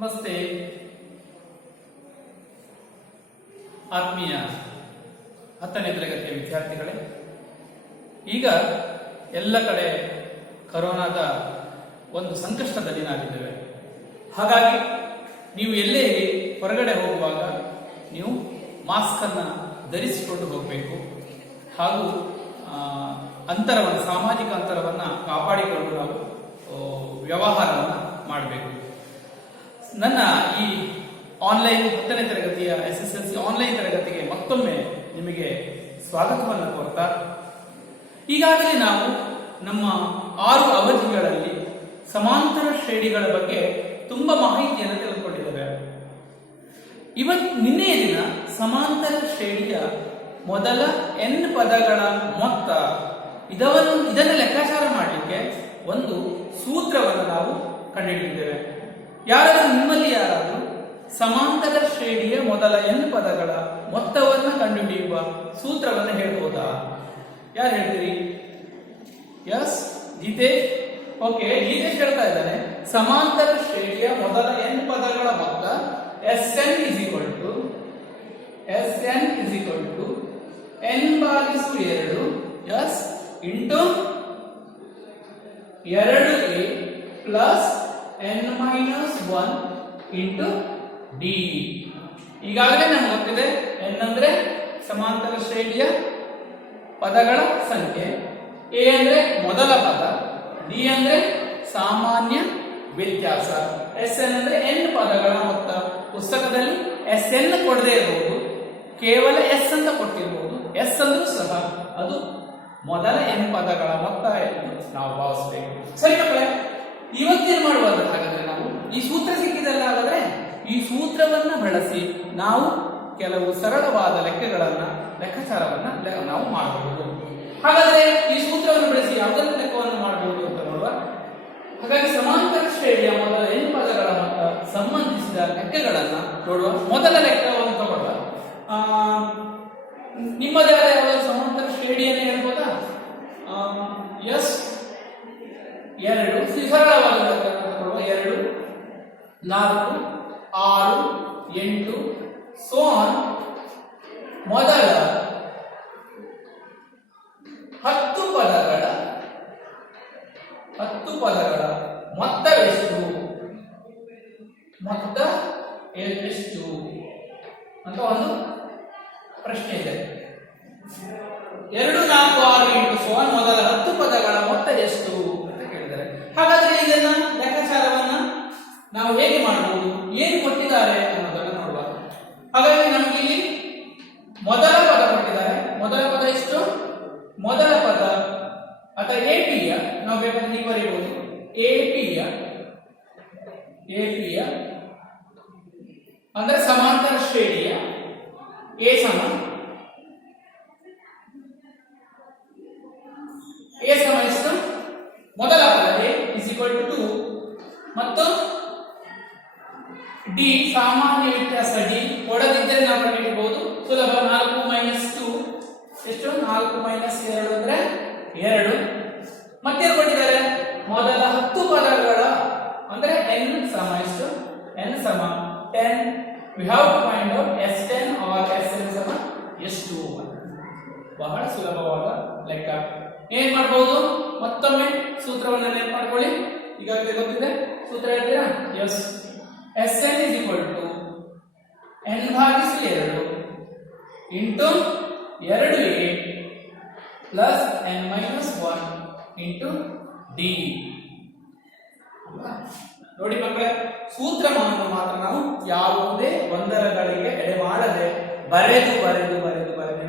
ನಮಸ್ತೆ ಆತ್ಮೀಯ 10ನೇ ತರಗತಿಯ ವಿದ್ಯಾರ್ಥಿಗಳೇ, ಈಗ ಎಲ್ಲ ಕಡೆ ಕೊರೋನಾದ ಒಂದು ಸಂಕಷ್ಟದಲ್ಲಿ ನಾವಿದ್ದೇವೆ. ಹಾಗಾಗಿ ನೀವು ಎಲ್ಲೇ ಹೊರಗಡೆ ಹೋಗುವಾಗ ನೀವು ಮಾಸ್ಕ್ ಅನ್ನು ಧರಿಸಿಕೊಂಡು ಹೋಗಬೇಕು ಹಾಗೂ ಸಾಮಾಜಿಕ ಅಂತರವನ್ನು ಕಾಪಾಡಿಕೊಂಡು ನಾವು ವ್ಯವಹಾರವನ್ನು ಮಾಡಬೇಕು. ನನ್ನ ಈ ಆನ್ಲೈನ್ 10ನೇ ತರಗತಿಯ SSLC ಆನ್ಲೈನ್ ತರಗತಿಗೆ ಮತ್ತೊಮ್ಮೆ ನಿಮಗೆ ಸ್ವಾಗತವನ್ನು ಕೋರ್ತಾ, ಈಗಾಗಲೇ ನಾವು ನಮ್ಮ 6 ಅವಧಿಗಳಲ್ಲಿ ಸಮಾಂತರ ಶ್ರೇಣಿಗಳ ಬಗ್ಗೆ ತುಂಬಾ ಮಾಹಿತಿಯನ್ನು ತೆಗೆದುಕೊಂಡಿದ್ದೇವೆ. ನಿನ್ನೆಯ ದಿನ ಸಮಾಂತರ ಶ್ರೇಣಿಯ ಮೊದಲ n ಪದಗಳ ಮೊತ್ತ ಇದನ್ನು ಲೆಕ್ಕಾಚಾರ ಮಾಡಲಿಕ್ಕೆ ಒಂದು ಸೂತ್ರವನ್ನು ನಾವು ಕಂಡುಹಿಡಿದಿದ್ದೇವೆ. ನಿಮ್ಮಲ್ಲಿ ಯಾರಾದರೂ ಸಮಾಂತರ ಶ್ರೇಣಿಯ ಮೊದಲ n ಪದಗಳ ಮೊತ್ತವನ್ನು ಕಂಡುಹಿಡಿಯುವ ಸೂತ್ರವನ್ನು ಹೇಳ್ಬೋದಾ? ಯಾರು ಹೇಳ್ತೀರಿ? ಎಸ್, ಗೀತೇಶ್. ಓಕೆ, ಗೀತೇಶ್ ಹೇಳ್ತಾ ಇದ್ದಾನೆ, ಸಮಾಂತರ ಶ್ರೇಣಿಯ ಮೊದಲ n ಪದಗಳ ಮೊತ್ತ Sn is equal to n/2 s into 2a plus n-1 into d. ಈಗಾಗಲೇ ನಮ್ಗೆ ಗೊತ್ತಿದೆ, n ಅಂದ್ರೆ ಸಮಾಂತರ ಶ್ರೇಣಿಯ ಪದಗಳ ಸಂಖ್ಯೆ, a ಅಂದ್ರೆ ಮೊದಲ ಪದ, d ಅಂದ್ರೆ ಸಾಮಾನ್ಯ ವ್ಯತ್ಯಾಸ, Sn ಅಂದ್ರೆ n ಪದಗಳ ಮೊತ್ತ. ಪುಸ್ತಕದಲ್ಲಿ Sn ಕೊಡದೇ ಇರಬಹುದು, ಕೇವಲ S ಅಂತ ಕೊಟ್ಟಿರಬಹುದು. S ಅಂದ್ರೂ ಸಹ ಅದು ಮೊದಲ n ಪದಗಳ ಮೊತ್ತ ಎಂದು ನಾವು ಭಾವಿಸಬೇಕು. ಸರಿ ಮಕ್ಕಳೇ, ಇವತ್ತೇನು ಮಾಡುವುದು? ಹಾಗಾದ್ರೆ ನಾವು ಈ ಸೂತ್ರ ಸಿಕ್ಕಿದಲ್ಲ, ಹಾಗಾದ್ರೆ ಈ ಸೂತ್ರವನ್ನ ಬಳಸಿ ನಾವು ಕೆಲವು ಸರಳವಾದ ಲೆಕ್ಕಾಚಾರವನ್ನ ನಾವು ಮಾಡಬಹುದು. ಹಾಗಾದ್ರೆ ಈ ಸೂತ್ರವನ್ನು ಬಳಸಿ ಯಾವುದನ್ನು ಲೆಕ್ಕವನ್ನು ಮಾಡಬಹುದು ಅಂತ ನೋಡುವ. ಹಾಗಾಗಿ ಸಮಾಂತರ ಶ್ರೇಣಿಯ ಮೊದಲ n ಪದಗಳ ಮೊತ್ತ ಸಂಬಂಧಿಸಿದ ಲೆಕ್ಕಗಳನ್ನ ನೋಡುವ. ಮೊದಲ ಲೆಕ್ಕವನ್ನು ತಗೊಳ್ಳುವ. ನಿಮ್ಮದೇ ಆದ ಯಾವುದಾದ್ರು ಸಮಾಂತರ ಶ್ರೇಣಿಯನ್ನು ಹೇಳ್ಬೋದಾ? ಎಸ್, 2 ಸರಳವಾದ ಲೆಕ್ಕವನ್ನು ತಗೊಳ್ಳುವ. 2, 4, 6, 8 ಸೋ ಆನ್. ಮೊದಲ 10 ಪದಗಳ ಮೊತ್ತವೆಷ್ಟು ಅಂತ ಒಂದು ಪ್ರಶ್ನೆ ಇದೆ. 2, 4, 6, 8 ಸೋ ಆನ್ ಮೊದಲ 10 ಪದಗಳ ಮೊತ್ತ ಎಷ್ಟು ಅಂತ ಕೇಳಿದ್ದಾರೆ. ಹಾಗಾದ್ರೆ ಇದನ್ನ ಲೆಕ್ಕಾಚಾರವನ್ನ ನಾವು ಹೇಗೆ ಮಾಡಬಹುದು, ಏನು ಕೊಟ್ಟಿದ್ದಾರೆ ಅನ್ನೋದನ್ನ ನೋಡುವ. ಹಾಗಾಗಿ ನಮಗೆ ಇಲ್ಲಿ ಮೊದಲ ಪದ ಕೊಟ್ಟಿದ್ದಾರೆ. ಮೊದಲ ಪದ ಎಷ್ಟು? ಮೊದಲ ಪದ ಅಥವಾ ಎಪಿಯ ನಾವು ಬೇಕಾದ್ರೆ ನೀವು ಬರೆಯಬಹುದು. ಎಪಿಯ ಅಂದ್ರೆ ಸಮಾಂತರ ಶ್ರೇಣಿಯ ಎ ಸಮ ಎಷ್ಟು? ಮೊದಲ ಪದ ಎ ಇಸ್ ಈಕ್ವಲ್ ಟು 2 ಮತ್ತು ಡಿ ಸಾಮಾನ್ಯ ವ್ಯತ್ಯಾಸ ಡಿ ಕೊಡದಿದ್ದರೆ ನಾವು ಕಂಡುಹಿಡಿಯಬಹುದು. ಸುಲಭ. 4 - 2 ಎಷ್ಟು? 4 - 2 ಅಂದ್ರೆ 2. ಮತ್ತೆ ಕೊಟ್ಟಿದ್ದಾರೆ ಮೊದಲ 10 ಪದಗಳ ಅಂದ್ರೆ n ಸಮ ಎಷ್ಟು? n ಸಮ 10. we have to find out S10 or Sn ಸಮ ಎಷ್ಟು. ಬಹಳ ಸುಲಭವಾದ ಲೆಕ್ಕ. ಏನ್ ಮಾಡಬಹುದು? ಮತ್ತೊಮ್ಮೆ ಸೂತ್ರವನ್ನು ನೆನಪು ಮಾಡ್ಕೊಳ್ಳಿ. ಈಗಾಗಲೇ ಗೊತ್ತಿದೆ, ಸೂತ್ರ ಹೇಳ್ತೀರಾ? S, Sn is equal to n/2 into 2a plus n-1 into d. ನೋಡಿ ಮಕ್ಕಳೇ, ಸೂತ್ರವನ್ನು ಮಾತ್ರ ನಾವು ಯಾವುದೇ ಗೊಂದಲಗಳಿಗೆ ಎಡೆ ಮಾಡದೆ ಬರೆದು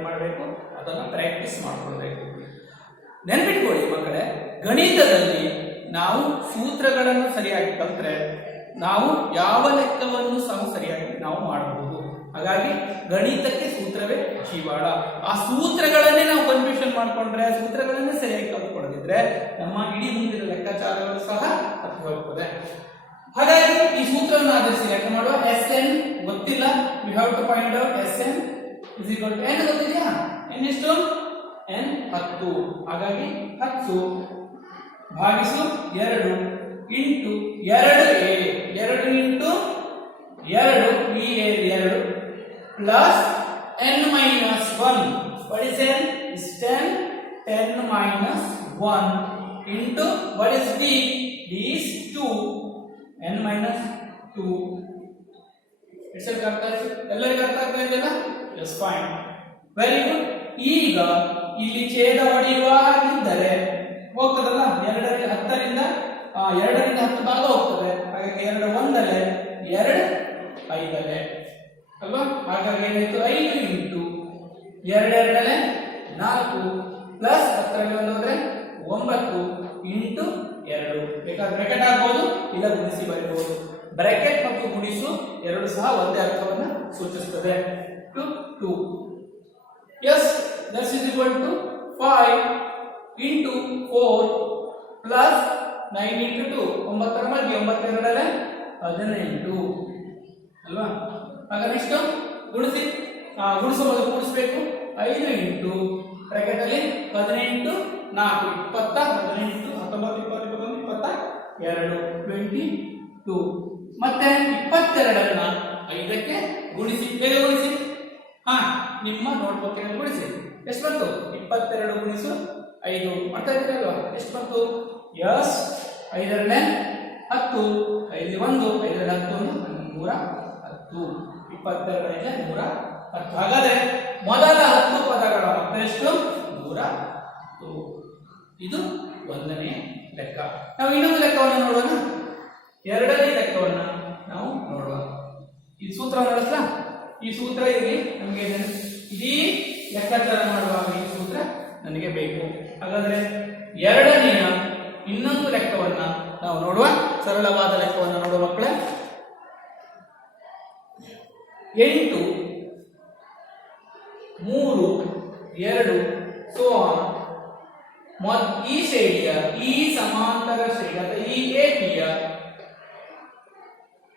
ಮಾಡಬೇಕು. ಅದನ್ನು ಪ್ರಾಕ್ಟೀಸ್ ಮಾಡಿಕೊಳ್ಬೇಕು. ನೆನಪಿಟ್ಕೊಳ್ಳಿ ಮಕ್ಕಳೇ, ಗಣಿತದಲ್ಲಿ ನಾವು ಸೂತ್ರಗಳನ್ನು ಸರಿಯಾಗಿ ಕಲಿತ್ರೆ ನಾವು ಯಾವ ಲೆಕ್ಕವನ್ನು ಸಹ ಸರಿಯಾಗಿ ನಾವು ಮಾಡಬಹುದು. ಹಾಗಾಗಿ ಗಣಿತಕ್ಕೆ ಸೂತ್ರವೇ ಜೀವಾಳ. ಆ ಸೂತ್ರಗಳನ್ನೇ ನಾವು ಕನ್ಫ್ಯೂಷನ್ ಮಾಡಿಕೊಂಡ್ರೆ, ಸೂತ್ರಗಳನ್ನೇ ಸರಿಯಾಗಿ ಕಲ್ತ್ಕೊಳ್ಳದಿದ್ರೆ ನಮ್ಮ ಇಡೀ ಮುಂದಿನ ಲೆಕ್ಕಾಚಾರಗಳು ಸಹ ತಪ್ಪಿ ಹೋಗ್ತದೆ. ಹಾಗಾಗಿ ಈ ಸೂತ್ರವನ್ನು ಆಧರಿಸಿ ಲೆಕ್ಕ ಮಾಡುವ. Sn ಗೊತ್ತಿಲ್ಲ, we have to find out Sn is equal to n ಗೊತ್ತಿದೆಯಾ? n ಎಷ್ಟು? n 10. ಹಾಗಾಗಿ 10 ಭಾಗಿಸು 2 ಇಂಟು 2a 2 ಇಂಟು ಎರಡು ಈ ಎರಡು plus n minus 1. What is n? Is 10. 10 minus 1 into what is d? D is 2. n minus 2. ಎಲ್ಲರಿಗೂ ಅರ್ಥ ಆಗ್ತಾ ಇದೆಯಲ್ಲ? Yes, fine. Very good. ಈಗ ಇಲ್ಲಿ ಛೇದ ಹೊಡೆಯುವ ಹಾಗಿದ್ದರೆ ಹೋಗ್ತದಲ್ಲ, 2ರಿಂದ 10ರಿಂದ 10 ಭಾಗ ಹೋಗ್ತದೆ. ಹಾಗಾಗಿ 2 ಒಂದಲೆ 2 5 ಅಲ್ವಾ? ಹಾಗಾಗಿ ಏನಾಯ್ತು? 5 ಇಂಟು 2 4 ಪ್ಲಸ್ 10ರಲ್ಲಿ 1 ಹೋದ್ರೆ 9 ಇಂಟು 2. ಬೇಕಾದ್ರೆ ಬ್ರಾಕೆಟ್ ಹಾಕಬಹುದು, ಇಲ್ಲ ಗುಣಿಸಿ ಬರೆಯಬಹುದು. ಬ್ರಾಕೆಟ್ ಮತ್ತು ಗುಣಿಸು ಎರಡು ಸಹ ಒಂದೇ ಅರ್ಥವನ್ನು ಸೂಚಿಸುತ್ತದೆ. 2 yes, that is equal to 5 into 4 plus 9 into 2. 9 ರ ಮಧ್ಯೆ 9 18 ಅಲ್ವಾ? ಆಗ ನೆಕ್ಸ್ಟ್ ಗುಣಿಸಬಹುದು, ಕೂಡಿಸಬೇಕು. 5 ಇಂಟು ಬ್ರಾಕೆಟ್ ಅಲ್ಲಿ 18 4 20 18 19 20 21 22 ಮತ್ತೆ 22 5ಕ್ಕೆ ಗುಣಿಸಿ, ಬೇಗ ಗುಣಿಸಿ. ನಿಮ್ಮ ನೋಟ್ಬುಕ್ ಗುಣಿಸಿ. ಎಷ್ಟು ಬಂತು? 22 ಗುಣಿಸು 5 ಮಾಡ್ತಾ ಇದ್ದೀರಲ್ವಾ? ಎಷ್ಟು ಬಂತು? ಎಸ್ 5 10 5 1 5 10 110. 22 110. ಹಾಗಾದ್ರೆ ಮೊದಲ 10 ಪದಗಳ ಮೊತ್ತ ಎಷ್ಟು? 110. ಇದು ಒಂದನೇ ಲೆಕ್ಕ. ನಾವು ಇನ್ನೊಂದು ಲೆಕ್ಕವನ್ನು ನೋಡೋಣ. ಎರಡನೇ ಲೆಕ್ಕವನ್ನು ನಾವು ನೋಡುವ. ಈ ಸೂತ್ರ ನೋಡಿದ್ರಾ? ಈ ಸೂತ್ರ ಇಲ್ಲಿ ನಮಗೆ ಇಡೀ ಲೆಕ್ಕಾಚಾರ ಮಾಡುವಾಗ ಈ ಸೂತ್ರ ನನಗೆ ಬೇಕು. ಹಾಗಾದ್ರೆ ಎರಡನೆಯ ಇನ್ನೊಂದು ಲೆಕ್ಕವನ್ನ ನಾವು ನೋಡುವ. ಸರಳವಾದ ಲೆಕ್ಕವನ್ನು ನೋಡುವ ಮಕ್ಕಳೇ. 8 3 2 ಸೋ ಈ ಶ್ರೇಣಿಯ ಈ ಸಮಾಂತರ ಶ್ರೇಣಿ ಅಥವಾ ಈ ಏಟಿಯ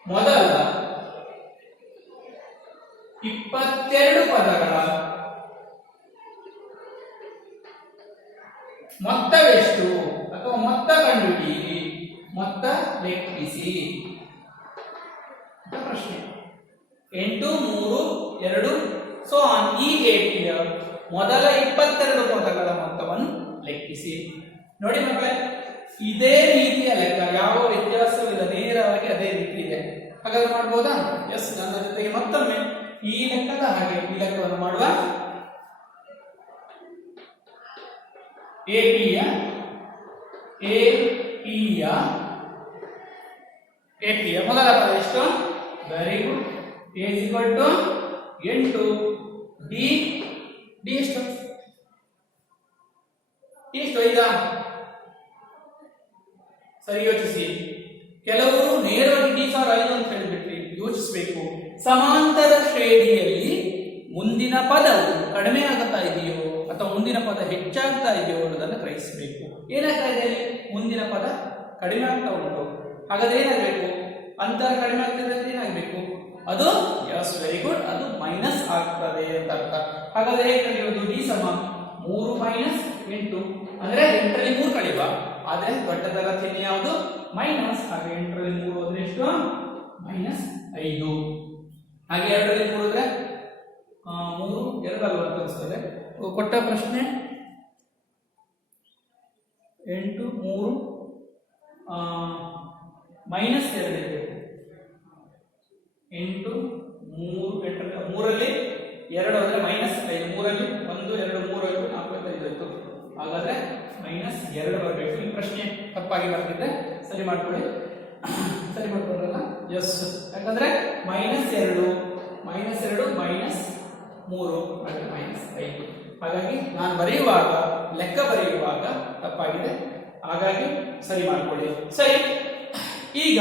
ಮೊದಲ 22 ಪದಗಳ ಮೊತ್ತವೆಷ್ಟು ಅಥವಾ ಮೊತ್ತ ಕಂಡುಹಿಡಿಯಿರಿ, ಮೊತ್ತ ಲೆಕ್ಕಿಸಿ ಪ್ರಶ್ನೆ. 8 3 2 ಸೋ ಈ ಏಟಿಯ ಮೊದಲ 22 ಪದಗಳ ಮೊತ್ತವನ್ನು ಲೆಕ್ಕಿಸಿ. ನೋಡಿ ಮಕ್ಕಳೇ, ಇದೇ ರೀತಿಯ ಲೆಕ್ಕ, ಯಾವ ವ್ಯತ್ಯಾಸವಿಲ್ಲ, ನೇರವಾಗಿ ಅದೇ ರೀತಿ ಇದೆ. ಹಾಗಾದ್ರೆ ಮಾಡ್ಬೋದಾ? ಎಸ್, ನನ್ನ ಜೊತೆಗೆ ಮತ್ತೊಮ್ಮೆ ಈ ಲೆಕ್ಕದ ಹಾಗೆ ಈ ಲೆಕ್ಕವನ್ನು ಮಾಡುವ. ಎಪಿಯ ಮೊದಲ ಪದ ಎಷ್ಟು? Very good. A is equal to 8. D ಎಷ್ಟು? ಎಷ್ಟು? 5. ಸರಿ, ಯೋಚಿಸಿ. ಕೆಲವರು ನೇರವಾಗಿ ಡಿ 5 ಅಂತ ಹೇಳಿಬಿಟ್ರಿ. ಯೋಚಿಸಬೇಕು. ಸಮಾಂತರ ಶ್ರೇಣಿಯಲ್ಲಿ ಮುಂದಿನ ಪದವು ಕಡಿಮೆ ಆಗುತ್ತಾ ಇದೆಯೋ ಅಥವಾ ಮುಂದಿನ ಪದ ಹೆಚ್ಚಾಗ್ತಾ ಇದೆಯೋ ಅನ್ನೋದನ್ನು ಗ್ರಹಿಸಬೇಕು. ಏನಾಗ್ತಾ ಇದೆ? ಮುಂದಿನ ಪದ ಕಡಿಮೆ ಆಗ್ತಾ ಉಂಟು. ಹಾಗಾದ್ರೆ ಏನಾಗಬೇಕು? ಅಂತರ ಕಡಿಮೆ ಆಗ್ತದೆ ಅಂದ್ರೆ ಏನಾಗಬೇಕು? ಅದು ಎಸ್, ವೆರಿ ಗುಡ್, ಅದು ಮೈನಸ್ ಆಗ್ತದೆ ಅಂತ ಅರ್ಥ. ಹಾಗಾದ್ರೆ ಹೇಗೆ ಕಳೆಯೋದು? ಡಿ ಸಮ 3 ಮೈನಸ್ 8 ಅಂದ್ರೆ 8ರಲ್ಲಿ 3 ಕಳೆಯುವ. ಆದ್ರೆ ದೊಡ್ಡದಾದ ಚಿಹ್ನೆ ಯಾವುದು? ಮೈನಸ್. ಹಾಗೆ 8ರಲ್ಲಿ 3 ಹೋದ್ರೆ ಎಷ್ಟು? -5. ಹಾಗೆ 2ರಲ್ಲಿ 3 ಹೋದ್ರೆ 3 2 ಅಲ್ವಾ ಅಂತ ಅನಿಸ್ತದೆ. ಕೊಟ್ಟ ಪ್ರಶ್ನೆ 8 3 -2 ಇದೆ. 8 3 3ರಲ್ಲಿ 2 ಹೋದ್ರೆ -5. 3ರಲ್ಲಿ 1 2 3 ಆಯ್ತು, 4 5 ಆಯ್ತು. ಹಾಗಾದ್ರೆ -2 ಬರಬೇಕು. ಈ ಪ್ರಶ್ನೆ ತಪ್ಪಾಗಿ ಬರ್ತಿದ್ರೆ ಸರಿ ಮಾಡ್ಕೊಳ್ಳಿ. ಸರಿ ಮಾಡ್ಕೊಂಡ್ರಲ್ಲ? ಎಸ್. ಯಾಕಂದ್ರೆ -2 -3 -5. ಹಾಗಾಗಿ ನಾನು ಬರೆಯುವಾಗ, ಲೆಕ್ಕ ಬರೆಯುವಾಗ ತಪ್ಪಾಗಿದೆ. ಹಾಗಾಗಿ ಸರಿ ಮಾಡ್ಕೊಳ್ಳಿ. ಸರಿ, ಈಗ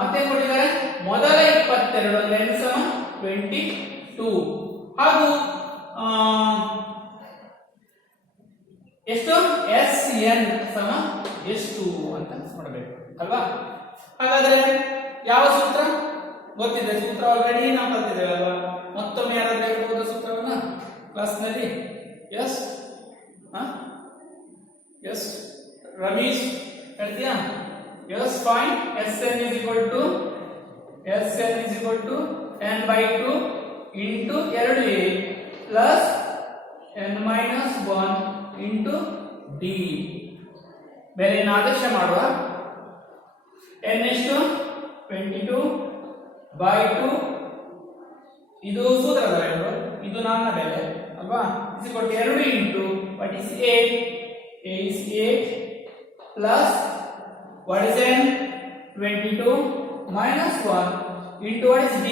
ಮತ್ತೆ ಕೊಟ್ಟಿದ್ದಾರೆ ಮೊದಲ 22 ಅಂದ್ರೆ n ಸಮ 22 ಹಾಗೂ ಎಷ್ಟು? SN ಸಮ ಎಷ್ಟು ಅಂತ ನೋಡಬೇಕು ಅಲ್ವಾ? ಹಾಗಾದ್ರೆ ಯಾವ ಸೂತ್ರ ಗೊತ್ತಿದೆ? ಸೂತ್ರ ಆಲ್ರೆಡಿ ನಾವು ಕಲಿತಿದ್ದೇವೆ ಅಲ್ವಾ? ಮತ್ತೊಮ್ಮೆ ಯಾರಾದ್ರೂ ಹೇಳ್ಬೋದು ಸೂತ್ರವನ್ನ ಕ್ಲಾಸ್ನಲ್ಲಿ? ಎಸ್ ಎಸ್ ರಮೇಶ್ ಹೇಳ್ತೀಯಾ? Yes, fine. Sn is equal to n by 2 into 2a plus n minus 1 into d. ಬೆಲೆಯನ್ನು ಆದೇಶ ಮಾಡುವ. n ಎಷ್ಟು 22 by 2, ಇದು ಸೂತ್ರದ ಬೆಲೆ, ಇದು ನನ್ನ ಬೆಲೆ ಅಲ್ವಾ. is equal to 2 into what is a is 8 plus what is n 22 minus 1 into what is d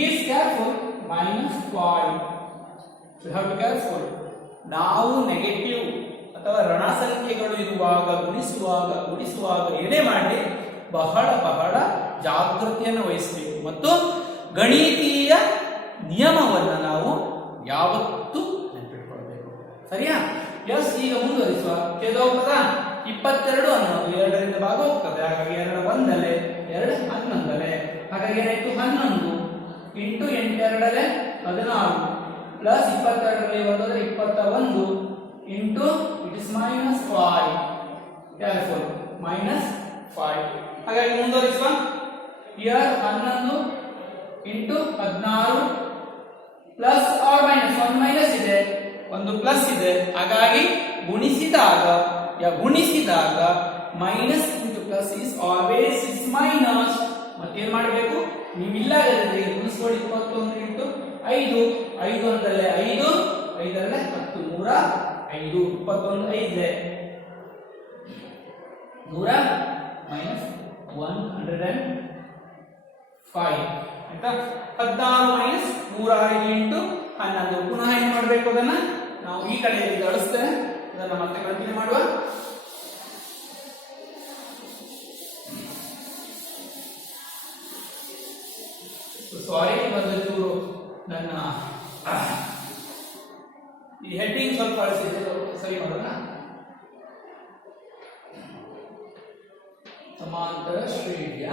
is careful minus 5. you have to be careful. ನಾವು ನೆಗೆಟಿವ್ ಅಥವಾ ಋಣ ಸಂಖ್ಯೆಗಳು ಇರುವಾಗ ಗುಣಿಸುವಾಗ ಏನೇ ಮಾಡಿ ಬಹಳ ಬಹಳ ಜಾಗೃತಿಯನ್ನು ವಹಿಸಬೇಕು ಮತ್ತು ಗಣಿತೀಯ ನಿಯಮವನ್ನು ನಾವು ಯಾವತ್ತೂ ನೆನಪಿಟ್ಕೊಳ್ಬೇಕು. ಸರಿಯಾ? ಎಸ್, ಈಗ ಮುಂದುವರಿಸುವ. ಛೇದೋಪದ 22 ಅನ್ನೋದು 2ರಿಂದ ಭಾಗ ಹೋಗ್ತದೆ. ಹಾಗಾಗಿ 2 ಒಂದಲೆ 2 11 ಹಾಗಾಗಿ ಏನಾಯ್ತು 11 ಇಂಟು 8 16 ಪ್ಲಸ್ 22ರಲ್ಲಿ 1 ಹೋದ್ರೆ 21 into it is minus 5 careful minus 5. ಹಾಗಾಗಿ ಮುಂದುವರಿಸುವ. Here 11 into 16 plus R minus 1 minus ಇದೆ 1 ಪ್ಲಸ್ ಇದೆ. ಹಾಗಾಗಿ ಗುಣಿಸಿದಾಗ minus into plus is always is minus. ಮತ್ತೇನ್ ಮಾಡಬೇಕು? ನೀವಿಲ್ಲ ಗುಣಿಸ್ಕೊಳ್ಳಿ. 21 ಇಂಟು 5 5 ಒಂದಲ್ಲೇ 5 5ರಲ್ಲೇ 10 100 5 21 5 100 ಮೈನಸ್ 105 ಆಯ್ತಾ. 16 ಮೈನಸ್ 105 ಇಂಟು 11. ಪುನಃ ಏನ್ ಮಾಡಬೇಕು? ಅದನ್ನ ನಾವು ಈ ಕಡೆಯಲ್ಲಿ ಗಳಿಸ್ತೇವೆ. ಅದನ್ನ ಮತ್ತೆ ಕಂಟಿನ್ಯೂ ಮಾಡುವ. ಸಾರಿ, ಒಂದು ನನ್ನ ಈ ಹೆಡ್ಡಿಂಗ್ ಸ್ವಲ್ಪ ಅಳಿಸಿದೆ, ಸರಿ ಮಾಡೋಣ. ಸಮಾಂತರ ಶ್ರೇಣಿಗಳ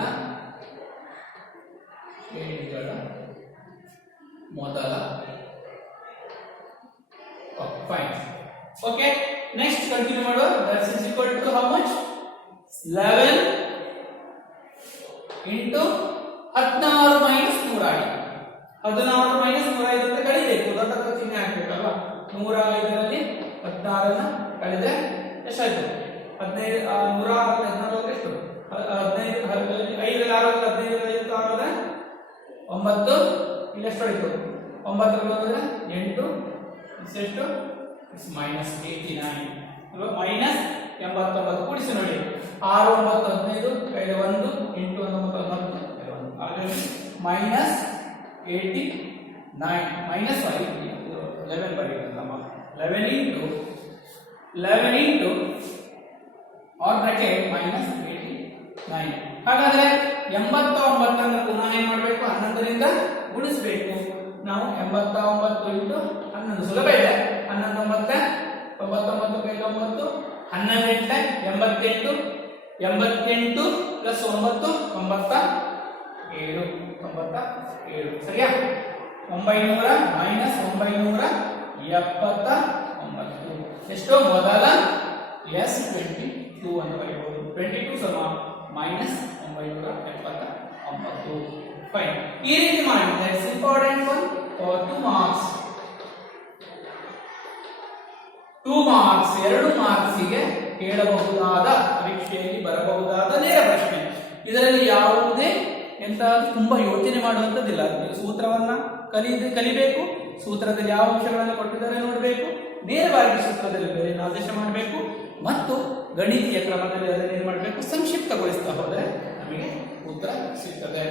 ಮೊದಲ. ಫೈನ್. ಓಕೆ, ನೆಕ್ಸ್ಟ್ ಕಂಟಿನ್ಯೂ ಮಾಡುವ. That's is equal to how much? 11 into 16 minus 105. 16 minus 105 ಅಂತ ಕಳಿಬೇಕು. ದೊಡ್ಡ ಚಿಹ್ನೆ ಹಾಕ್ಬೇಕಲ್ವಾ. 105ರಲ್ಲಿ 16ನ್ನ ಕಳೆದ್ರೆ ಎಷ್ಟಾಯ್ತು? 15 116 ಎಷ್ಟು? 15 5ರಲ್ಲಿ 6 15 9 ಇಲ್ಲಿ ಎಷ್ಟು ಹೊಡಿತು? 9ರಲ್ಲಿ ಹೋದ್ರೆ 8 ಎಷ್ಟು? ಮೈನಸ್ 89 ಅಲ್ವಾ. ಮೈನಸ್ 89 ಕೂಡಿಸಿ ನೋಡಿ. 6 9 15 ಕೈಲಿ 1 8 9 10 ಹಾಗಾಗಿ ಮೈನಸ್ 89 ಮೈನಸ್ 11 ಬರೀತಲ್ಲಮ್ಮ. 11 ಇಂಟು ಆರ್ ಬ್ರಾಕೆಟ್ ಮೈನಸ್ 89. ಹಾಗಾದ್ರೆ 89 ಅನ್ನು ಪುನಃ ಏನ್ ಮಾಡಬೇಕು? 11ರಿಂದ ಗುಣಿಸಬೇಕು. ನಾವು 89 ಇಂಟು 11 ಸುಲಭ ಇದೆ. 11 9 99 ಕೈಲಿ 9 11 88 88 ಪ್ಲಸ್ 9 97 ಸರಿಯಾ. 900 ಮೈನಸ್ 979 ಎಷ್ಟು? ಮೊದಲ S22 ಅನ್ನು ಬರೆಯಬಹುದು. 22 ಸಮ ಮೈನಸ್ 979. ಫೈನ್. ಈ ರೀತಿ ಮಾಡಿದ್ರೆ important one for 2 marks. 2 marks 2 ಮಾರ್ಕ್ಸಿಗೆ ಕೇಳಬಹುದಾದ, ಪರೀಕ್ಷೆಯಲ್ಲಿ ಬರಬಹುದಾದ ನೇರ ಪ್ರಶ್ನೆ. ಇದರಲ್ಲಿ ಯಾವುದೇ ಎಂತ ತುಂಬಾ ಯೋಚನೆ ಮಾಡುವಂತದ್ದಿಲ್ಲ. ಸೂತ್ರವನ್ನ ಕಲಿಬೇಕು. ಸೂತ್ರದಲ್ಲಿ ಯಾವ ಅಂಶಗಳನ್ನು ಕೊಟ್ಟಿದ್ದಾರೆ ನೋಡಬೇಕು. ನೇರವಾಗಿ ಸೂತ್ರದಲ್ಲಿ ಬೇರೆ ಆದೇಶ ಮಾಡಬೇಕು ಮತ್ತು ಗಣಿತೀಯ ಕ್ರಮದಲ್ಲಿ ಅದನ್ನು ಏನು ಮಾಡಬೇಕು? ಸಂಕ್ಷಿಪ್ತಗೊಳಿಸ್ತಾ ಹೋದರೆ ನಮಗೆ ಉತ್ತರ ಸಿಗ್ತದೆ.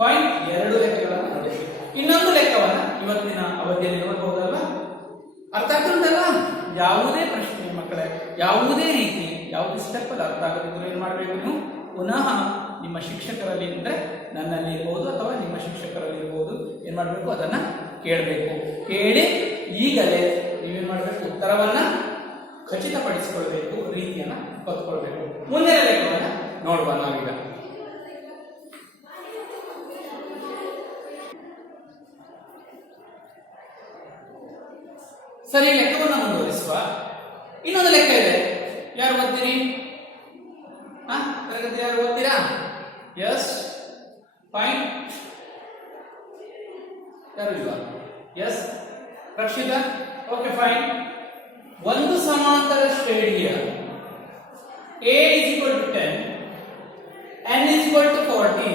ಫೈನ್. 2 ಲೆಕ್ಕಗಳನ್ನು ನೋಡಬೇಕು. ಇನ್ನೊಂದು ಲೆಕ್ಕವನ್ನ ಇವತ್ತಿನ ಅವಧಿಯಲ್ಲಿ ನೋಡಬಹುದಲ್ಲ. ಅರ್ಥ ಆಗ್ತದಲ್ಲ? ಯಾವುದೇ ಪ್ರಶ್ನೆ ಮಕ್ಕಳೇ, ಯಾವುದೇ ರೀತಿ ಯಾವುದೇ ಸ್ಟೆಪ್ ಅಲ್ಲಿ ಅರ್ಥ ಆಗದಿದ್ರು ಏನು ಮಾಡಬೇಕು? ನೀವು ಪುನಃ ನಿಮ್ಮ ಶಿಕ್ಷಕರಲ್ಲಿ ಅಂದ್ರೆ ನನ್ನಲ್ಲಿ ಇರ್ಬೋದು ಅಥವಾ ನಿಮ್ಮ ಶಿಕ್ಷಕರಲ್ಲಿ ಇರ್ಬೋದು, ಏನ್ ಮಾಡಬೇಕು? ಅದನ್ನ ಕೇಳಬೇಕು. ಕೇಳಿ ಈಗಲೇ ನೀವೇನ್ ಮಾಡಬೇಕು? ಉತ್ತರವನ್ನ ಖಚಿತಪಡಿಸಿಕೊಳ್ಬೇಕು, ರೀತಿಯನ್ನ ಕಲ್ತ್ಕೊಳ್ಬೇಕು. ಮುಂದಿನ ಲೆಕ್ಕವನ್ನ ನೋಡುವ ನಾವೀಗ. ಸರಿ, ಲೆಕ್ಕವನ್ನು ಮುಂದುವರಿಸುವ. ಇನ್ನೊಂದು ಲೆಕ್ಕ ಇದೆ, ಯಾರು ಬರ್ತೀರಿ? ತರಗತಿ ಯಾರು ಓದ್ತೀರಾ? Yes fine. ಯಾರು ಇಲ್ವಾ? ಎಸ್ ರಕ್ಷಿತಾ. Okay fine. ಒಂದು ಸಮಾಂತರ ಶ್ರೇಣಿಯ A is equal to 10, N is equal to 40,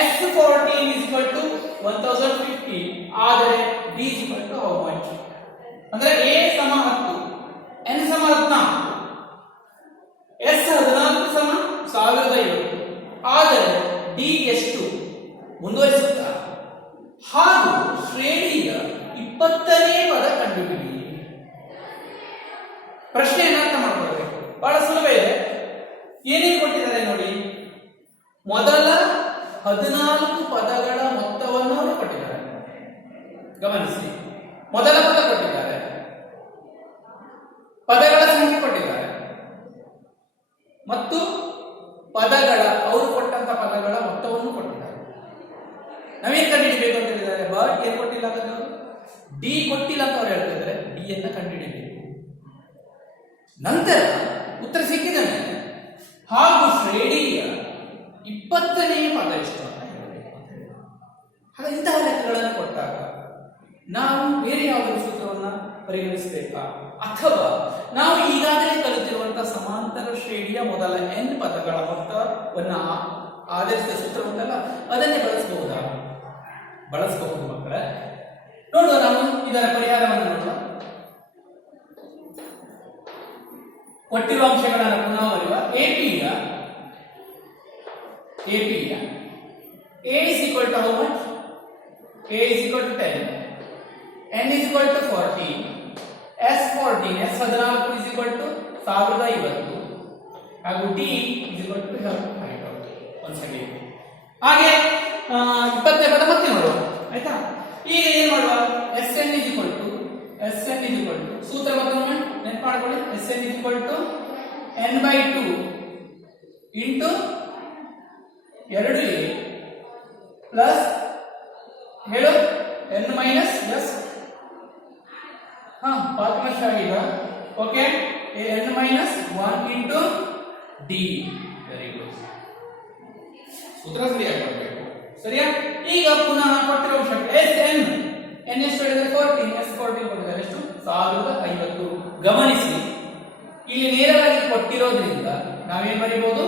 S14 is equal to 1050 ಆದರೆ D is equal to how much? ಅಂದ್ರೆ A ಸಮ 10, N ಸಮ 14, S 14 ಸಮ 1050 ಆದರೆ D ಎಷ್ಟು ಮುಂದುವರಿಸುತ್ತಾ ಹಾಗೂ ಶ್ರೇಣಿಯ 20ನೇ ಪದ ಕಂಡುಹಿಡಿಯಿರಿ. ಪ್ರಶ್ನೆಯನ್ನು ಅರ್ಥ ಮಾಡ್ಕೊಳ್ಬೇಕು, ಬಹಳ ಸುಲಭ ಇದೆ. ಏನೇನು ಕೊಟ್ಟಿದ್ದಾರೆ ನೋಡಿ. ಮೊದಲ 14 ಪದಗಳ ಮೊತ್ತವನ್ನು ಅವರು ಕೊಟ್ಟಿದ್ದಾರೆ. ಗಮನಿಸಿ, ಮೊದಲ ಪದ ಕೊಟ್ಟಿದ್ದಾರೆ, ಪದಗಳ ಸಂಖ್ಯೆ ಕೊಟ್ಟಿದ್ದಾರೆ ಮತ್ತು ಪದಗಳ ಅವರು ಕೊಟ್ಟಂತ ಪದಗಳ ಮೊತ್ತವನ್ನು ಕೊಟ್ಟಿದ್ದಾರೆ. ನಾವೇನ್ ಕಂಡುಹಿಡಿಬೇಕು ಅಂತ ಹೇಳಿದ್ದಾರೆ? ಬಟ್ ಏನ್ ಕೊಟ್ಟಿಲ್ಲ ಅಂತ ಡಿ ಕೊಟ್ಟಿಲ್ಲ ಅಂತ ಅವ್ರು ಹೇಳ್ತಿದ್ದಾರೆ. ಡಿ ಅನ್ನ ಕಂಡುಹಿಡಿಯಬೇಕು. ನಂತರ ಉತ್ತರ ಸಿಕ್ಕಿದ ಮೇಲೆ ಹಾಗೂ ಶ್ರೇಣಿಯ 20ನೇ ಪದ ಎಷ್ಟು ಅಂತ ಹೇಳಬೇಕು ಅಂತ ಹೇಳಿದ್ದಾರೆ. ಹಾಗೆ ಇಂತಹ ಲೆಕ್ಕಗಳನ್ನು ಕೊಟ್ಟಾಗ ನಾವು ಬೇರೆ ಯಾವುದಾದ್ರು ಸೂತ್ರವನ್ನ ಪರಿಗಣಿಸಬೇಕಾ ಅಥವಾ ನಾವು ಈಗಾಗಲೇ ಕಲಿತಿರುವಂತಹ ಸಮಾಂತರ ಶ್ರೇಣಿಯ ಮೊದಲ n ಪದಗಳ ಮೊತ್ತವನ್ನ ಆಧರಿಸಿದ ಸೂತ್ರ ಉಂಟಲ್ಲ ಅದನ್ನೇ ಬಳಸಬಹುದಾ? ಬಳಸಬಹುದು ಮಕ್ಕಳೇ. ನೋಡುವ, ನಾವು ಇದರ ಪರಿಹಾರವನ್ನು ನೋಡುವ. ಕೊಟ್ಟಿರುವ ಅಂಶಗಳನ್ನು ಪುನಃ ಬರೆಯುವ. ಎಪಿಯ A is equal to how much? A is equal to 10, N is equal to 40, S14 is equal to 1050 ಹಾಗೂ D is equal to 50. once again ಹಾಗೆ 20ನೇ ಪದ ಮತ್ತೆ ನೋಡುವ, ಆಯ್ತಾ? ಈಗ ಏನು ಮಾಡುವ? Sn is equal to ಸೂತ್ರ ಮತ್ತೊಮ್ಮೆ ನೆನಪು ಮಾಡ್ಕೊಳ್ಳಿ. Sn is equal to n/2 into 2a plus ಹೇಳು n ಮೈನಸ್ ಎಸ್. ಪಾತ್ಮಶ ಆಗಿದೆ. Okay, n minus 1 into D. Very good. ಸೂತ್ರ ಸರಿಯಾಗಿ ಕೊಡಬೇಕು. ಸರಿಯಾ? ಈಗ ಪುನಃ ಕೊಟ್ಟಿರೋ ಅಂಶ Sn ಎಷ್ಟು ಹೇಳಿದ್ರೆ 14, S14 ಕೊಟ್ಟಿದ್ದಾರೆ ಎಷ್ಟು? 1050. ಗಮನಿಸಿ, ಇಲ್ಲಿ ನೇರವಾಗಿ ಕೊಟ್ಟಿರೋದ್ರಿಂದ ನಾವೇನ್ ಬರೀಬಹುದು?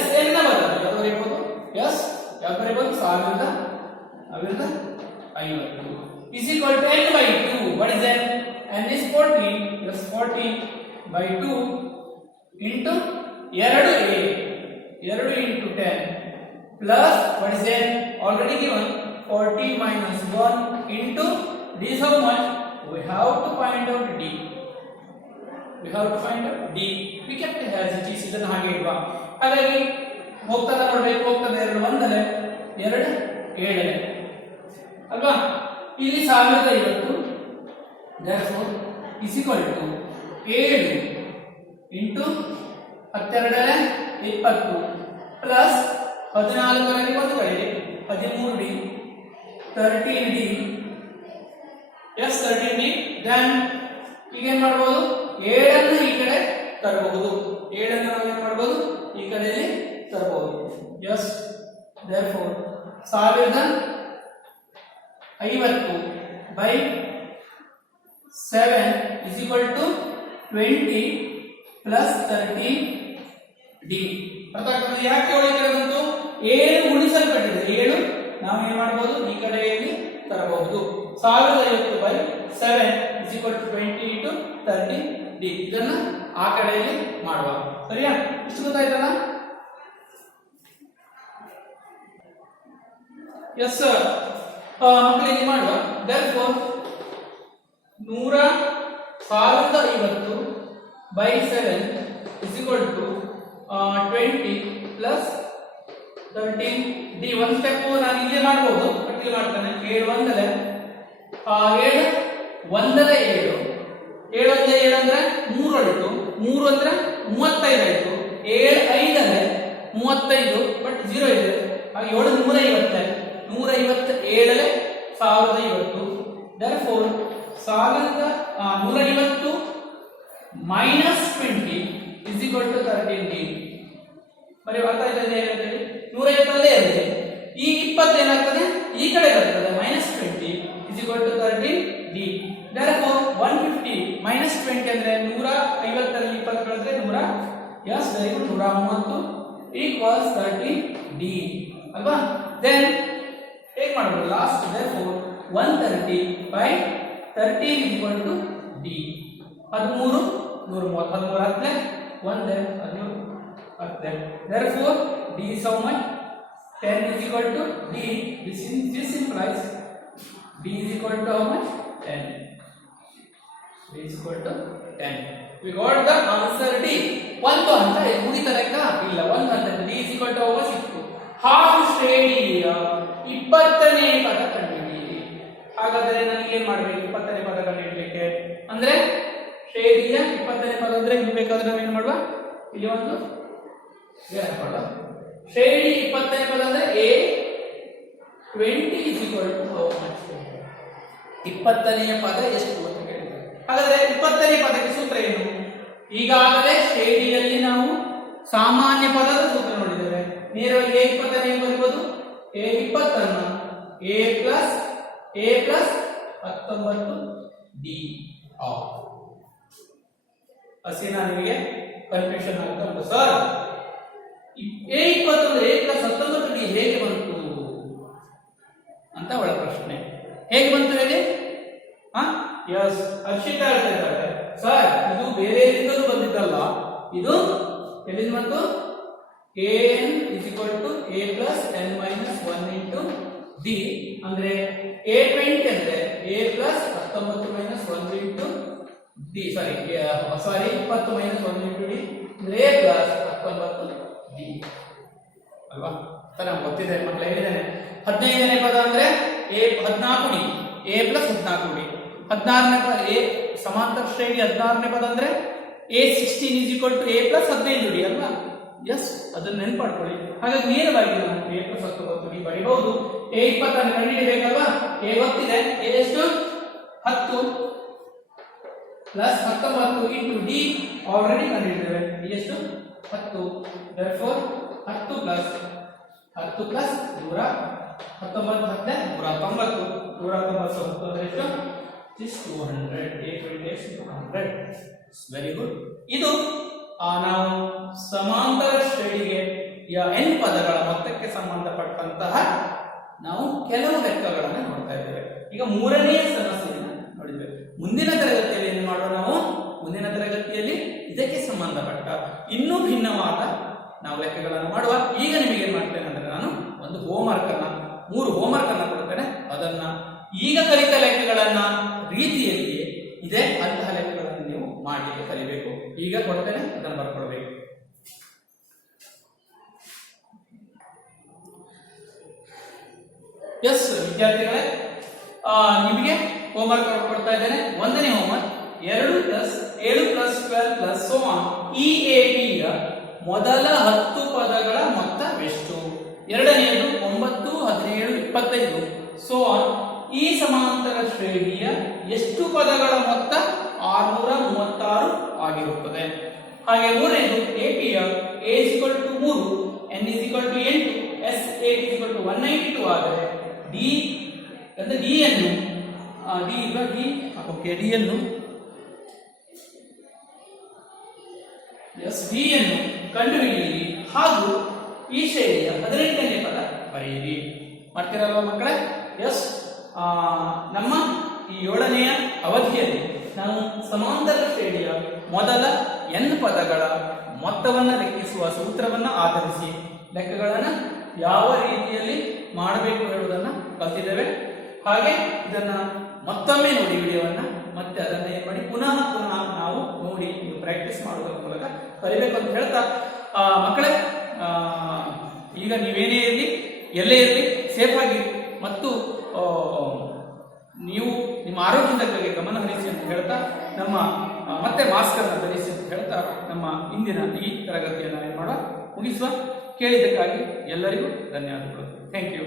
Sn ನ ಬದಲು ಯಾವುದು ಬರೀಬಹುದು? ಯಾವುದು ಬರೀಬಹುದು? 1050 is equal to n/2. What is n? N is 14 plus 40/2 into 2a 2 into 10 plus what is n? Already given 40 minus 1 into d is how much? We have to find out d. We kept it as it is. ಇದನ್ನು ಹಾಗೆ ಇಡುವ. ಹಾಗಾಗಿ ಹೋಗ್ತದ ನೋಡಬೇಕು. ಹೋಗ್ತದೆ 2 ಒಂದಲೆ 2 7 ಅಲ್ವಾ? ಇಲ್ಲಿ 1050 therefore is equal to 7 into 12 20 plus 14ರಲ್ಲಿ 1 ಕಳೆಯಿರಿ 13d 13d. yes 13d. then ಈಗ ಏನ್ ಮಾಡಬಹುದು? 7 ಅನ್ನು ಈ ಕಡೆ ತರಬಹುದು. 7 ಅನ್ನು ನಾವು ಏನ್ ಮಾಡಬಹುದು? ಈ ಕಡೆಯಲ್ಲಿ ತರಬಹುದು. yes therefore 1050 by 7 is equal to 20 plus 13d. ಅರ್ಥ ಆಗ್ತದೆ? ಯಾಕೆ ಒಳಗೆ ಬಂತು? 7 ಗುಣಿಸಲ್ಪಟ್ಟಿದೆ. 7 ನಾವು ಏನ್ ಮಾಡಬಹುದು? ಈ ಕಡೆಯಲ್ಲಿ ತರಬಹುದು. 1050 by 7 is equal to 20 into 30d. ಇದನ್ನ ಆ ಕಡೆಯಲ್ಲಿ ಮಾಡುವ. ಸರಿಯಾ? ಇಷ್ಟು ಗೊತ್ತಾಯ್ತಲ್ಲ? Yes sir. ಮಕ್ಕಳಿಗೆ ಮಾಡುವ. therefore 1050 by 7 is equal to 20 plus 13d. ಒಂದು ಸ್ಟೆಪ್ ನಾನು ಇಲ್ಲೇ ಮಾಡಬಹುದು, ಬಟ್ ಇಲ್ಲಿ ಮಾಡ್ತಾನೆ. 7 ಒಂದಲೆ 7 ಒಂದಲೆ 7 7 ಒಂದೇ 7 ಅಂದ್ರೆ 3 ಆಯಿತು. 3 ಅಂದ್ರೆ 35 ಆಯಿತು. 7 5 35 ಬಟ್ 0 ಇದೆ. ಹಾಗೆ 7 150 157 1050. therefore 150 minus 20 is equal to 13d. ಬರೀ ಅರ್ಥ ಇದೆ ಹೇಳಿ 150 ಅಲ್ಲೇ ಇರುತ್ತೆ. ಈ 20 ಏನಾಗ್ತದೆ ಈ ಕಡೆ ಬರ್ತದೆ -20 is equal to 13d. therefore 150 -20 ಅಂದ್ರೆ 150 ರಲ್ಲಿ 20 ಕಳೆದ್ರೆ 100. yes very good 130 equals 30d ಅಲ್ವಾ. then ಹೇಗೆ ಮಾಡಬಹುದು last. therefore 130 by 13 is equal to d. 13 130 ಹತ್ತಲೆ 1 15 ಹತ್ತಲೆ. therefore d is how much 10 is equal to d. this implies d is equal to how much 10. d is equal to 10. we got the answer d. ಒಂದು ಅಂತ ಉಳಿದ ಲೆಕ್ಕ ಇಲ್ಲ. ಒಂದು ಅಂತ d is equal to how much ಇತ್ತು. Half ಶ್ರೇಣಿಯ 20ನೇ ಪದ ಕಂಡುಹಿಡಿಯಿರಿ. ಹಾಗಾದರೆ ನನಗೆ ಏನು ಮಾಡಬೇಕು 20ನೇ ಪದ ಕಂಡುಹಿಡಿಯಲಿಕ್ಕೆ ಅಂದ್ರೆ ಶ್ರೇಣಿಯ 20ನೇ ಪದ ಅಂದ್ರೆ ಇಲ್ಲಿ ಬೇಕಾದ್ರೆ ನಾವು ಏನು ಮಾಡುವ ಇಲ್ಲಿ ಒಂದು ಶ್ರೇಣಿ 20ನೇ ಪದ ಅಂದ್ರೆ a 20 is equal to how much 20ನೇ ಪದ ಎಷ್ಟು ಅಂತ ಕೇಳಿದ್ದಾರೆ. ಹಾಗಾದ್ರೆ 20ನೇ ಪದಕ್ಕೆ ಸೂತ್ರ ಏನು? ಈಗಾಗಲೇ ಶ್ರೇಣಿಯಲ್ಲಿ ನಾವು ಸಾಮಾನ್ಯ ಪದದ ಸೂತ್ರ ನೋಡಿದ್ದೇವೆ. ನೇರವಾಗಿ a 20ನೇ ಬರೆಯಬಹುದು. a 20 ಅನ್ನು a plus 19d ಆಫ್. ಅಸಿನಾ ನಿಮಗೆ ಕನ್ಫ್ಯೂಷನ್ ಆಗ್ತಾ ಉಂಟು ಸರ್. a 20 ಅಂದ್ರೆ a plus 19d ಹೇಗೆ ಬಂತು ಅಂತ ಒಳ ಪ್ರಶ್ನೆ. ಹೇಗೆ ಬಂತು ಹೇಳಿ? ಎಸ್ ಹರ್ಷಿತಾ ಹೇಳ್ತಿದ್ದಾರೆ ಸರ್ ಇದು ಬೇರೆ ಎಲ್ಲಿಂದಲೂ ಬಂದಿದ್ದಲ್ಲ, ಇದು ಎಲ್ಲಿಂದ ಬಂತು? an is equal to a plus n minus 1 into d ಅಂದ್ರೆ a 20 ಅಂದ್ರೆ a plus 19 minus 1 into d sorry 20 minus 1 into d ಅಂದ್ರೆ a plus 19d ಅಲ್ವಾ. ಸರ್ ನಮ್ಗೆ ಗೊತ್ತಿದೆ ಮಕ್ಕಳು ಹೇಳಿದ್ದೇನೆ. 15ನೇ ಪದ ಅಂದ್ರೆ a 14d a plus 14d. 16ನೇ ಪದ a ಸಮಾಂತರ ಶ್ರೇಣಿ 16ನೇ ಪದ ಅಂದ್ರೆ a 16 is equal to a plus 15d ಅಲ್ವಾ. ಎಸ್ ಅದನ್ನ ನೆನಪಾಡ್ಕೊಳ್ಳಿ. ಹಾಗಾಗಿ ನೇರವಾಗಿ ನಾವು a plus 19d ಬರೀಬಹುದು. a 20 ಅನ್ನು ಕಂಡುಹಿಡಿಯಬೇಕಲ್ವಾ. a ಗೊತ್ತಿದೆ. a ಎಷ್ಟು 10 plus 19 into d ಆಲ್ರೆಡಿ ಕಂಡುಹಿಡಿದ್ದೇವೆ. ಎಷ್ಟು 10. therefore 10 plus 100 19 10 190 190 ಅಂದ್ರೆ ಎಷ್ಟು? 200. a 20 is 200. Very good. ಇದು ನಾವು ಸಮಾಂತರ ಶ್ರೇಣಿಗೆ n ಪದಗಳ ಮೊತ್ತಕ್ಕೆ ಸಂಬಂಧಪಟ್ಟಂತಹ ನಾವು ಕೆಲವು ಲೆಕ್ಕಗಳನ್ನು ನೋಡ್ತಾ ಇದ್ದೇವೆ. ಈಗ ಮೂರನೆಯ ಸಮಸ್ಯೆಯನ್ನು ನೋಡಿದ್ದೇವೆ. ಮುಂದಿನ ತರಗತಿಯಲ್ಲಿ ಏನು ಮಾಡೋಣ ನಾವು? ಮುಂದಿನ ತರಗತಿಯಲ್ಲಿ ಇದಕ್ಕೆ ಸಂಬಂಧಪಟ್ಟ ಇನ್ನೂ ಭಿನ್ನವಾದ ನಾವು ಲೆಕ್ಕಗಳನ್ನು ಮಾಡುವ. ಈಗ ನಿಮಗೆ ಏನ್ ಮಾಡ್ತೇನೆ ಅಂದ್ರೆ ನಾನು ಒಂದು ಹೋಮ್ವರ್ಕ್ ಅನ್ನ 3 ಹೋಮ್ವರ್ಕ್ ಅನ್ನ ಕೊಡ್ತೇನೆ. ಅದನ್ನ ಈಗ ಕಲಿತ ಲೆಕ್ಕಗಳನ್ನ ರೀತಿಯಲ್ಲಿ ಇದೆ ಅಂತಹ ಲೆಕ್ಕಗಳನ್ನು ನೀವು ಮಾಡಲಿಕ್ಕೆ ಕಲಿಬೇಕು. ಈಗ ಕೊಡ್ತೇನೆ, ಅದನ್ನು ಬರ್ಕೊಳ್ಬೇಕು. ಎಸ್ ವಿದ್ಯಾರ್ಥಿಗಳೇ, ನಿಮಗೆ ಹೋಮ್ವರ್ಕ್ ಕೊಡ್ತಾ ಇದ್ದೇನೆ. ಒಂದನೇ ಹೋಮ್ವರ್ಕ್ 2 + 7 + 12 + so on ಈ ABಯ ಮೊದಲ 10 ಪದಗಳ ಮೊತ್ತವೆಷ್ಟು? ಎರಡನೆಯದು 9 17 25 so on ಈ ಸಮಾಂತರ ಶ್ರೇಣಿಯ ಎಷ್ಟು ಪದಗಳ ಮೊತ್ತ 636 ಆಗಿರುತ್ತದೆ. ಹಾಗೆ ಮೂರನೇದು APಯ a = 3 n = 8 s 192 ಆದರೆ d ಅಂದ್ರೆ d ಅನ್ನು d ಅನ್ನು ಕಂಡುಹಿಡಿಯಿರಿ ಹಾಗೂ ಈ ಶ್ರೇಣಿಯ 18ನೇ ಪದ ಬರೆಯಿರಿ. ಮಾಡ್ತೀರಲ್ವಾ ಮಕ್ಕಳೇ? ಎಸ್ ನಮ್ಮ ಈ 7ನೆಯ ಅವಧಿಯಲ್ಲಿ ನಾವು ಸಮಾಂತರ ಶ್ರೇಣಿಯ ಮೊದಲ n ಪದಗಳ ಮೊತ್ತವನ್ನು ಲೆಕ್ಕಿಸುವ ಸೂತ್ರವನ್ನು ಆಧರಿಸಿ ಲೆಕ್ಕಗಳನ್ನು ಯಾವ ರೀತಿಯಲ್ಲಿ ಮಾಡಬೇಕು ಹೇಳುವುದನ್ನು ಕಲಿತಿದ್ದೇವೆ. ಹಾಗೆ ಇದನ್ನ ಮತ್ತೊಮ್ಮೆ ನೋಡಿ ವಿಡಿಯೋವನ್ನ, ಮತ್ತೆ ಅದನ್ನ ಏನ್ ಮಾಡಿ ಪುನಃ ನಾವು ನೋಡಿ ಪ್ರಾಕ್ಟೀಸ್ ಮಾಡುವುದರ ಮೂಲಕ ಕಲಿಬೇಕು ಅಂತ ಹೇಳ್ತಾ, ಮಕ್ಕಳೇ ಈಗ ನೀವೇನೇ ಇರಲಿ ಎಲ್ಲೇ ಇರಲಿ ಸೇಫ್ ಆಗಿ ಮತ್ತು ನೀವು ನಿಮ್ಮ ಆರೋಗ್ಯದ ಬಗ್ಗೆ ಗಮನ ಹರಿಸಿ ಅಂತ ಹೇಳ್ತಾ, ನಮ್ಮ ಮತ್ತೆ ಮಾಸ್ಕ್ ಅನ್ನು ಧರಿಸಿ ಅಂತ ಹೇಳ್ತಾ ನಮ್ಮ ಇಂದಿನ ಈ ತರಗತಿಯನ್ನು ಏನ್ ಮಾಡುವ ಮುಗಿಸುವ. ಕೇಳಿದ್ದಕ್ಕಾಗಿ ಎಲ್ಲರಿಗೂ ಧನ್ಯವಾದಗಳು. Thank you.